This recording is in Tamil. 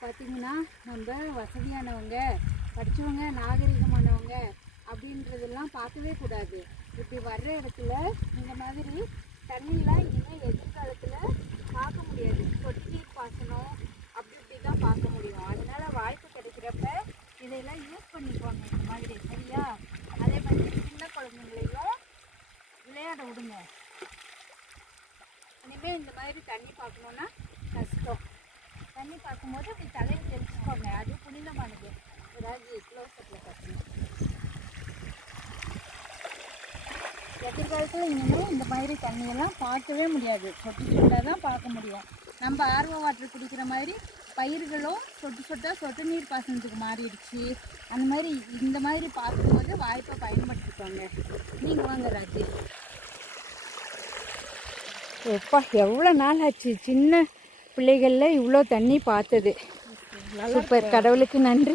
பார்த்திங்கன்னா நம்ம வசதியானவங்க, படித்தவங்க, நாகரிகமானவங்க அப்படின்றதெல்லாம் பார்க்கவே கூடாது. இப்படி வர்ற இடத்துல இந்த மாதிரி தண்ணியெலாம் இனிமேல் எதிர்காலத்தில் பார்க்க முடியாது. சொட்டு நீர் பாசனம் அப்படி இப்படி தான் பார்க்க முடியும். அதனால் வாய்ப்பு கிடைக்கிறப்ப இதையெல்லாம் யூஸ் பண்ணிக்குவாங்க இந்த மாதிரி, சரியா? அதே மாதிரி சின்ன குழந்தைங்களையும் விளையாட விடுங்க. இனிமேல் இந்த மாதிரி தண்ணி பார்க்கணுன்னா கஷ்டம். தண்ணி பார்க்கும்போது அப்படி தலையில் தெரிச்சுக்கோங்க, அது புனிதமானது. ஏதாவது க்ளோஸ்அப்பில் பார்க்கணும். எதிர்காலத்தில் இனிமேல் இந்த மாதிரி தண்ணியெல்லாம் பார்க்கவே முடியாது. சொட்டு சொட்டாக தான் பார்க்க முடியும். நம்ம ஆர்வ வாட்டர் குடிக்கிற மாதிரி பயிர்களும் சொட்டு சொட்டாக சொட்டு நீர் பாசனத்துக்கு மாறிடுச்சு. அந்த மாதிரி இந்த மாதிரி பார்க்கும்போது வாய்ப்பை பயன்படுத்திக்கோங்க. நீங்கள் வாங்க ராஜி. எப்பா எவ்வளோ நாள் ஆச்சு சின்ன பிள்ளைகளில் இவ்வளோ தண்ணி பார்த்தது. சூப்பர், கடவுளுக்கு நன்றி.